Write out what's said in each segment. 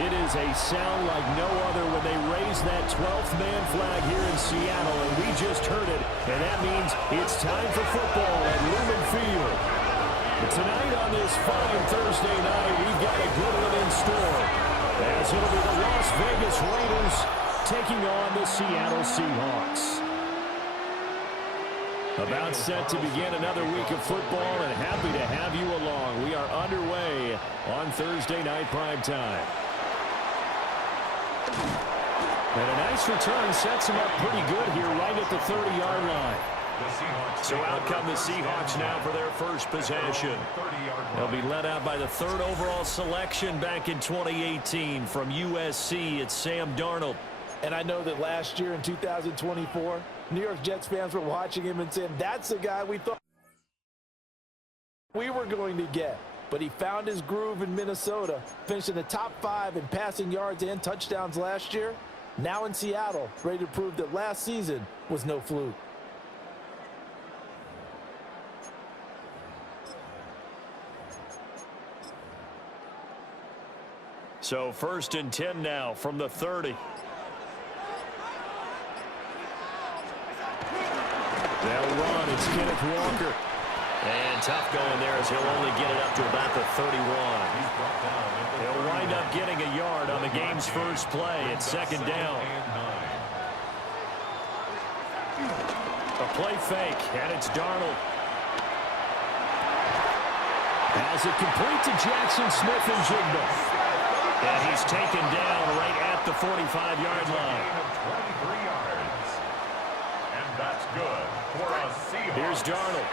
It is a sound like no other when they raise that 12th man flag here in Seattle, and we just heard it, and that means it's time for football at Lumen Field. But tonight on this fine Thursday night, we've got a good one in store, as it'll be the Las Vegas Raiders taking on the Seattle Seahawks. About set to begin another week of football, and happy to have you along. We are underway on Thursday night primetime. And a nice return sets him up pretty good here right at the 30-yard line. So out come the Seahawks now for their first possession. They'll be led out by the third overall selection back in 2018 from USC. It's Sam Darnold. And I know that last year in 2024, New York Jets fans were watching him and saying, that's the guy we thought we were going to get. But he found his groove in Minnesota, finished in the top 5 in passing yards and touchdowns last year. Now in Seattle, ready to prove that last season was no fluke. So 1st and 10 now from the 30. They'll run. It's Kenneth Walker. And tough going there as he'll only get it up to about the 31. He'll wind up getting a yard on the game's first play. It's 2nd down. A play fake, and it's Darnold. Has it complete to Jackson Smith-Njigba. And he's taken down right at the 45-yard line. 23 yards. And that's good for a Seahawks. Here's Darnold.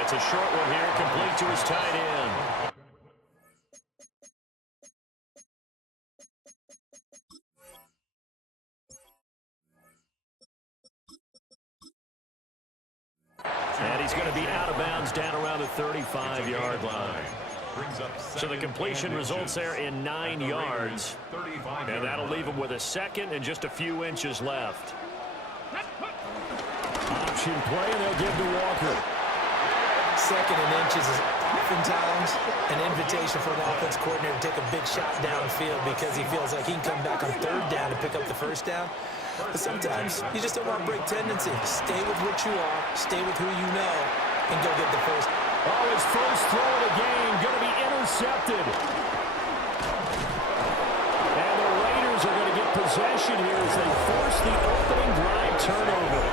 It's a short one here, complete to his tight end. And he's going to be out of bounds down around the 35-yard line. So the completion results there in 9 yards. And that'll leave him with a second and just a few inches left. Option play, and they'll give to Walker. 2nd and inches is oftentimes an invitation for an offense coordinator to take a big shot downfield because he feels like he can come back on 3rd down and pick up the 1st down. But sometimes you just don't want to break tendency. Stay with what you are, stay with who you know, and go get the first. Oh, his first throw of the game going to be intercepted. And the Raiders are going to get possession here as they force the opening drive turnover.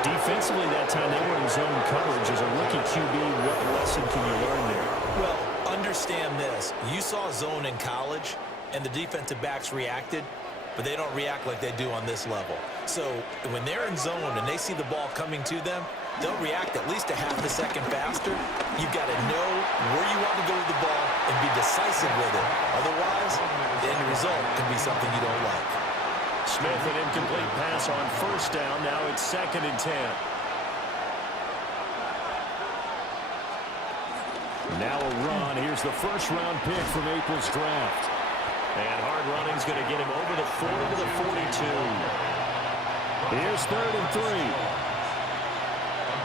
Defensively that time, they were in zone coverage. As a rookie QB, what lesson can you learn there? Well, understand this. You saw zone in college, and the defensive backs reacted, but they don't react like they do on this level. So when they're in zone and they see the ball coming to them, they'll react at least a half a second faster. You've got to know where you want to go with the ball and be decisive with it. Otherwise, the end result can be something you don't like. Smith, an incomplete pass on 1st down. Now it's 2nd and 10. Now a run. Here's the first-round pick from April's draft. And hard running's going to get him over the 40 to the 42. Here's 3rd and 3. A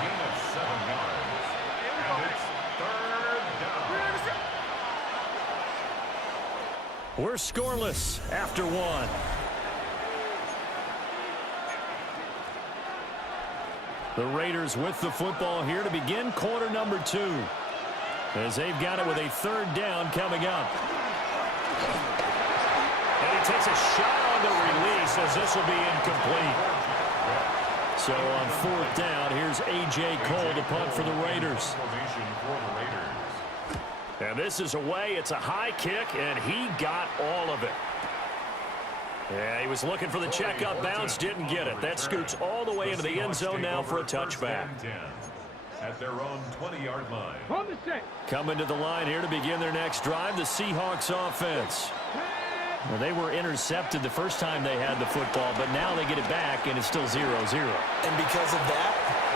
gain of 7 yards. And it's 3rd down. We're scoreless after 1. The Raiders with the football here to begin quarter number 2. As they've got it with a 3rd down coming up. And he takes a shot on the release as this will be incomplete. So on 4th down, here's A.J. Cole to punt for the Raiders. And this is away. It's a high kick, and he got all of it. Yeah, he was looking for the checkup bounce, didn't get it. That scoots all the way into the end zone now for a touchback. At their own 20-yard line. Coming to the line here to begin their next drive, the Seahawks offense. Well, they were intercepted the first time they had the football, but now they get it back, and it's still 0-0. And because of that,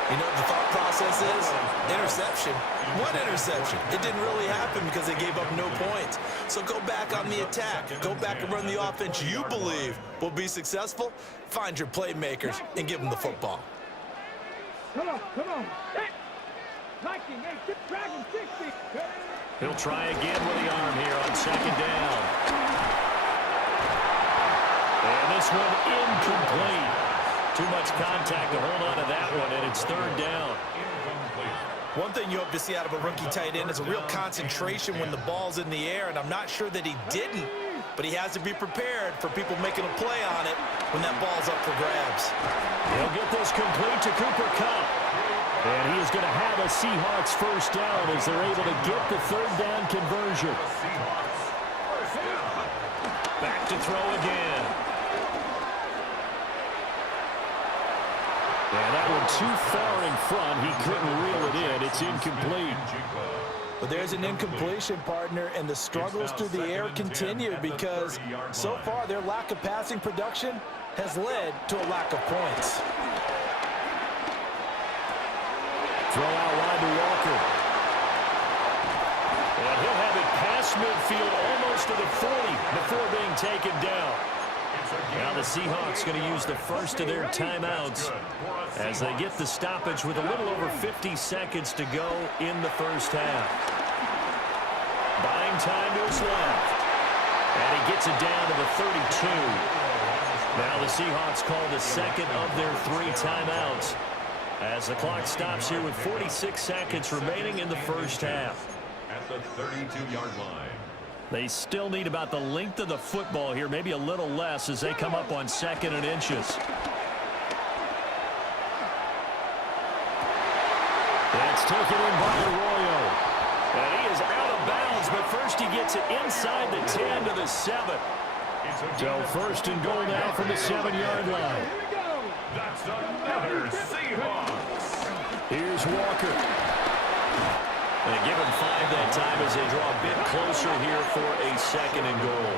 you know what the thought process is? Interception. What interception? It didn't really happen because they gave up no points. So go back on the attack. Go back and run the offense you believe will be successful. Find your playmakers and give them the football. Come on. Hey! Viking, hey, Dragon 60. He'll try again with the arm here on second down. And this one incomplete. Too much contact to hold on to that one, and it's third down. One thing you hope to see out of a rookie tight end is a real concentration when the ball's in the air, and I'm not sure that he didn't, but he has to be prepared for people making a play on it when that ball's up for grabs. He'll get this complete to Cooper Kupp. And he is going to have a Seahawks first down as they're able to get the third down conversion. Back to throw again. And that one too far in front. He couldn't reel it in. It's incomplete. But there's an incompletion, partner, and the struggles through the air continue because so far their lack of passing production has led to a lack of points. Throw out wide to Walker. And he'll have it past midfield almost to the 40 before being taken down. Now the Seahawks going to use the first of their timeouts as they get the stoppage with a little over 50 seconds to go in the first half. Buying time to his left. And he gets it down to the 32. Now the Seahawks call the second of their 3 timeouts as the clock stops here with 46 seconds remaining in the first half. At the 32-yard line. They still need about the length of the football here, maybe a little less as they come up on 2nd and inches. That's taken in by Arroyo. And he is out of bounds, but first he gets it inside the 10 to the 7. So first and goal now from the 7-yard line. That's another Seahawks. Here's Walker. They give him 5 that time as they draw a bit closer here for a 2nd and goal.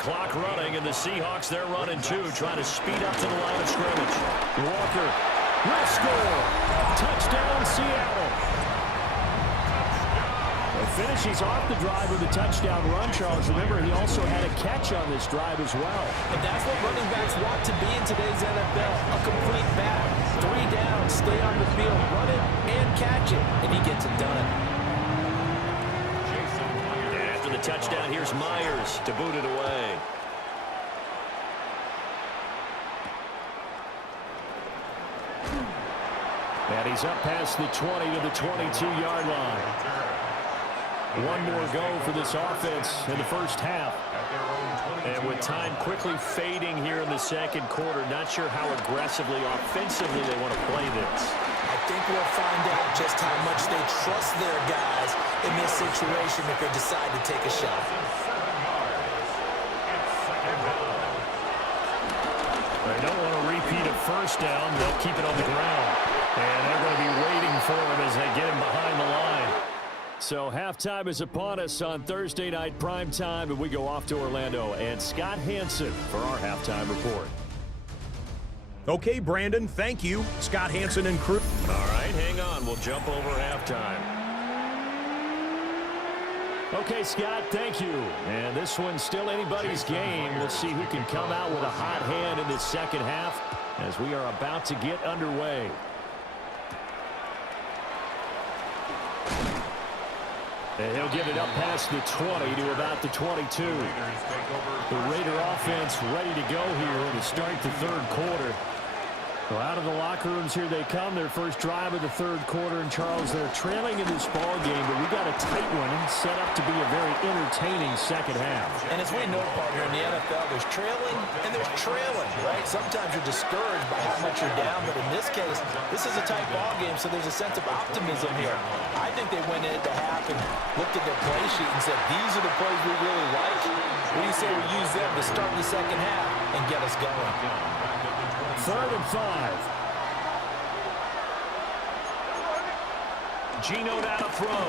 Clock running, and the Seahawks, they're running too, trying to speed up to the line of scrimmage. Walker will score. Touchdown, Seattle. Finishes off the drive with a touchdown run, Charles. Remember, he also had a catch on this drive as well. And that's what running backs want to be in today's NFL, a complete back. 3 down, stay on the field, run it, and catch it, and he gets it done. And after the touchdown, here's Myers to boot it away. And he's up past the 20 to the 22-yard line. One more go for this offense in the first half. And with time quickly fading here in the second quarter, not sure how aggressively, offensively they want to play this. I think we'll find out just how much they trust their guys in this situation if they decide to take a shot. They don't want to repeat a first down. They'll keep it on the ground. And they're going to be waiting for him as they get him behind the line. So halftime is upon us on Thursday night prime time, and we go off to Orlando and Scott Hansen for our halftime report. Okay, Brandon, thank you. Scott Hansen and crew. All right, hang on. We'll jump over halftime. Okay, Scott, thank you. And this one's still anybody's game. We'll see who can come out with a hot hand in this second half as we are about to get underway. And he'll get it up past the 20 to about the 22. The Raider offense ready to go here to start the third quarter. So out of the locker rooms here they come, their first drive of the third quarter. And Charles, they're trailing in this ball game, but we got a tight one set up to be a very entertaining second half. And as we know, partner, in the NFL, there's trailing and there's trailing, right? Sometimes you're discouraged by how much you're down, but in this case, this is a tight ball game, so there's a sense of optimism here. I think they went into half and looked at their play sheet and said, these are the plays we really like. What do you say we use them to start the second half and get us going? 3rd and 5. Gino now to throw.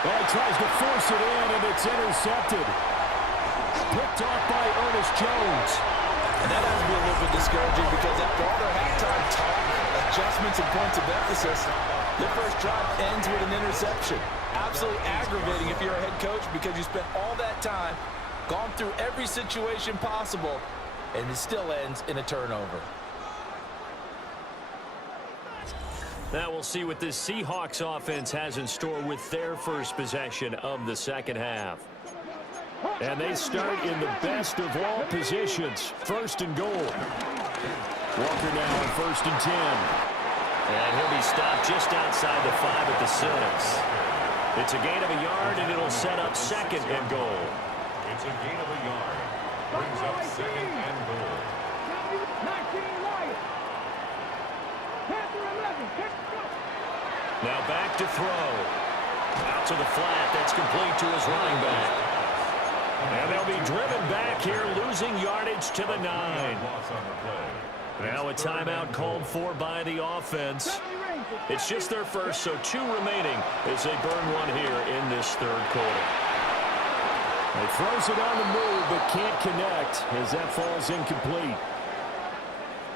Well, he tries to force it in, and it's intercepted. Picked off by Ernest Jones. And that has to be a little bit discouraging because after all their halftime talk, adjustments and points of emphasis, their first drive ends with an interception. Absolutely aggravating if you're a head coach because you spent all that time, gone through every situation possible, and it still ends in a turnover. Now we'll see what this Seahawks offense has in store with their first possession of the second half. And they start in the best of all positions, first and goal. Walker now on 1st and 10. And he'll be stopped just outside the 5 at the 6. It's a gain of a yard, and it'll set up 2nd and goal. It's a gain of a yard. Brings up 2nd and goal. Now back to throw. Out to the flat. That's complete to his running back. And they'll be driven back here, losing yardage to the 9. Now a timeout called for by the offense. It's just their first, so 2 remaining as they burn one here in this 3rd quarter. He throws it on the move, but can't connect as that falls incomplete.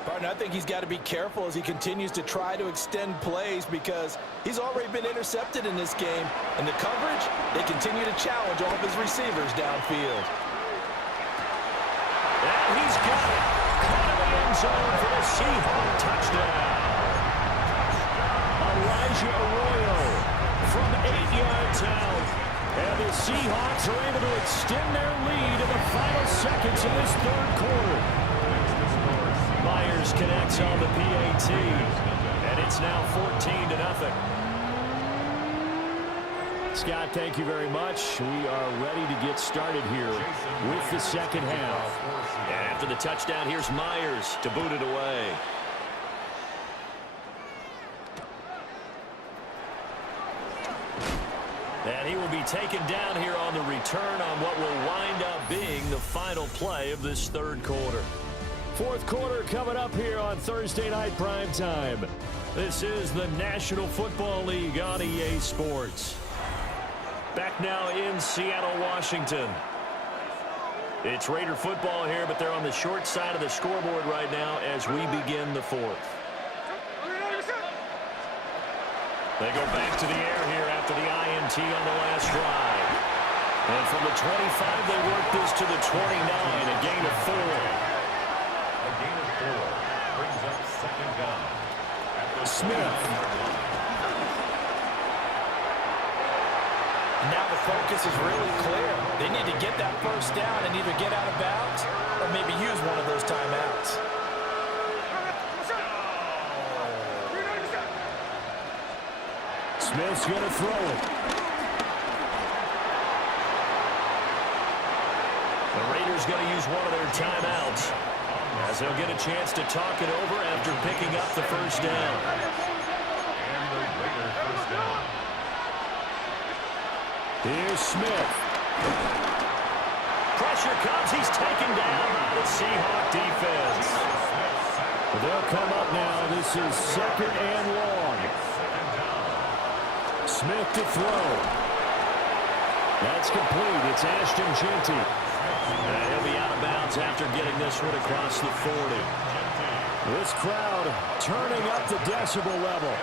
Partner, I think he's got to be careful as he continues to try to extend plays because he's already been intercepted in this game. And the coverage, they continue to challenge all of his receivers downfield. And he's got it. Caught in the end zone for the Seahawks touchdown. Elijah Arroyo from 8 yards out. And the Seahawks are able to extend their lead in the final seconds of this 3rd quarter. Myers connects on the PAT, and it's now 14-0. Scott, thank you very much. We are ready to get started here with the second half. And after the touchdown, here's Myers to boot it away. And he will be taken down here on the return on what will wind up being the final play of this 3rd quarter. 4th quarter coming up here on Thursday Night Primetime. This is the National Football League on EA Sports. Back now in Seattle, Washington. It's Raider football here, but they're on the short side of the scoreboard right now as we begin the 4th. They go back to the air here after the INT on the last drive. And from the 25, they work this to the 29, a gain of 4. Brings up 2nd down. Smith. Now the focus is really clear. They need to get that 1st down and either get out of bounds or maybe use one of those timeouts. Smith's going to throw it. The Raiders going to use one of their timeouts, as they'll get a chance to talk it over after picking up the 1st down. And the Raider 1st down. Here's Smith. Pressure comes. He's taken down by the Seahawk defense. They'll come up now. This is 2nd and long. Smith to throw. That's complete. It's Ashton Jeanty. And he'll be out of bounds after getting this one across the 40. This crowd turning up the decibel level.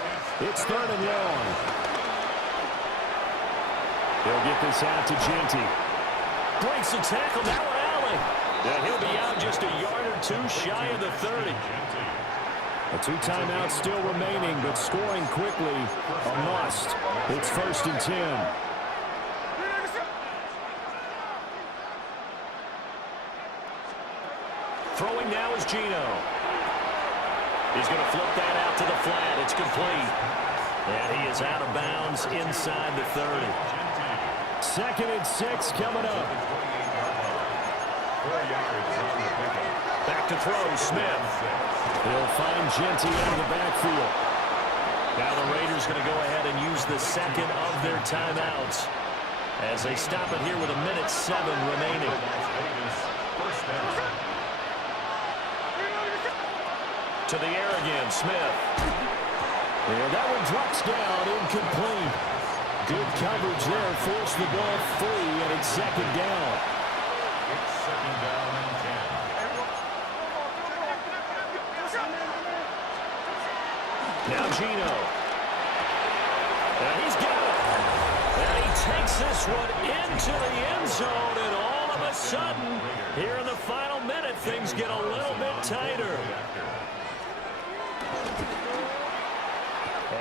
It's 3rd and long. They'll get this out to Jeanty. Breaks the tackle. Now an alley. And he'll be out just a yard or 2 shy of the 30. A 2 timeouts still remaining, but scoring quickly a must. It's 1st and 10. Throwing now is Geno. He's going to flip that out to the flat. It's complete. And he is out of bounds inside the 30. 2nd and 6 coming up. Back to throw, Smith. He'll find Jeanty out of the backfield. Now the Raiders going to go ahead and use the 2nd of their timeouts as they stop it here with 1:07 remaining. To the air again, Smith. And that one drops down, incomplete. Good coverage there, forced the ball free, and it's 2nd down. It's 2nd down and 10. Now Geno. And he's got it. And he takes this one into the end zone, and all of a sudden, here in the final minute, things get a little bit tighter.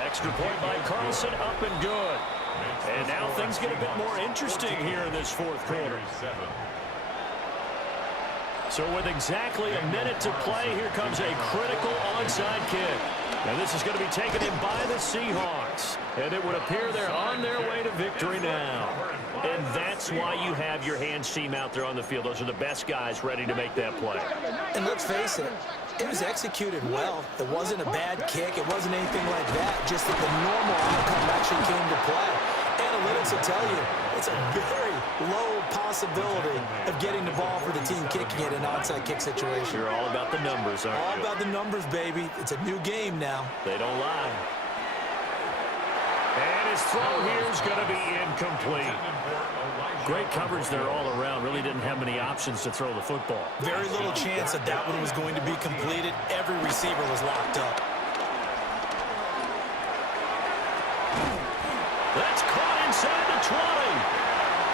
Extra point by Carlson, up and good. And now things get a bit more interesting here in this fourth quarter. So with exactly a minute to play, here comes a critical onside kick. And this is going to be taken in by the Seahawks. And it would appear they're on their way to victory now. And that's why you have your hands team out there on the field. Those are the best guys ready to make that play. And let's face it, it was executed well. It wasn't a bad kick. It wasn't anything like that. Just that the normal outcome actually came to play. Analytics will tell you it's a very low possibility of getting the ball for the team kicking it in an onside kick situation. You're all about the numbers, aren't you? All about the numbers, baby. It's a new game now. They don't lie. And his throw here is going to be incomplete. Great coverage there all around. Really didn't have many options to throw the football. Very little chance that that one was going to be completed. Every receiver was locked up. That's caught inside the 20.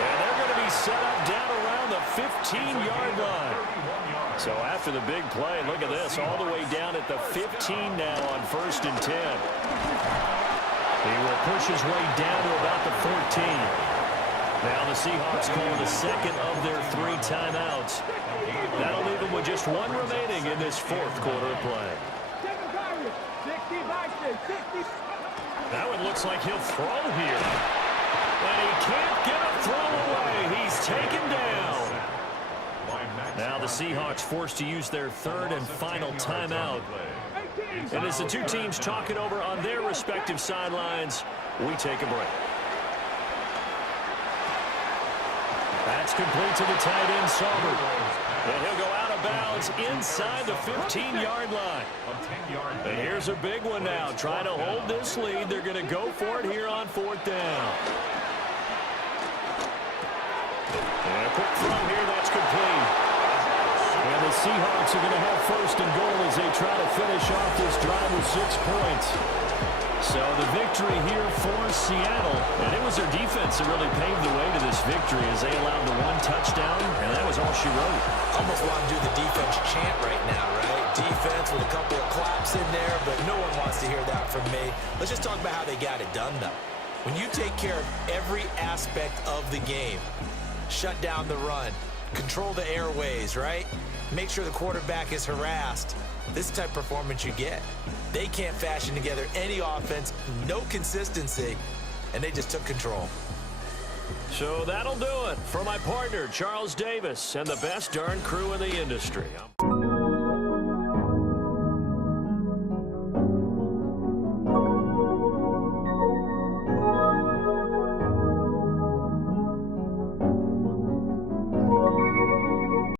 And they're going to be set up down around the 15-yard line. So after the big play, look at this, all the way down at the 15 now on 1st and 10. He will push his way down to about the 14. Now the Seahawks call the second of their 3 timeouts. That'll leave them with just one remaining in this fourth quarter of play. Now it looks like he'll throw here. And he can't get a throw away. He's taken down. Now the Seahawks forced to use their 3rd and final timeout. And as the two teams talk it over on their respective sidelines, we take a break. That's complete to the tight end, Sauber. And he'll go out of bounds inside the 15-yard line. And here's a big one now. Trying to hold this lead. They're going to go for it here on 4th down. And a quick throw here. That's complete. And the Seahawks are going to have 1st and goal as they try to finish off this drive with 6 points. So the victory here for Seattle, and it was their defense that really paved the way to this victory as they allowed the 1 touchdown, and that was all she wrote. Almost want to do the defense chant right now, right? Defense with a couple of claps in there, but no one wants to hear that from me. Let's just talk about how they got it done, though. When you take care of every aspect of the game, shut down the run, control the airways, right? Make sure the quarterback is harassed. This is the type of performance you get. They can't fashion together any offense, no consistency, and they just took control. So that'll do it for my partner, Charles Davis, and the best darn crew in the industry.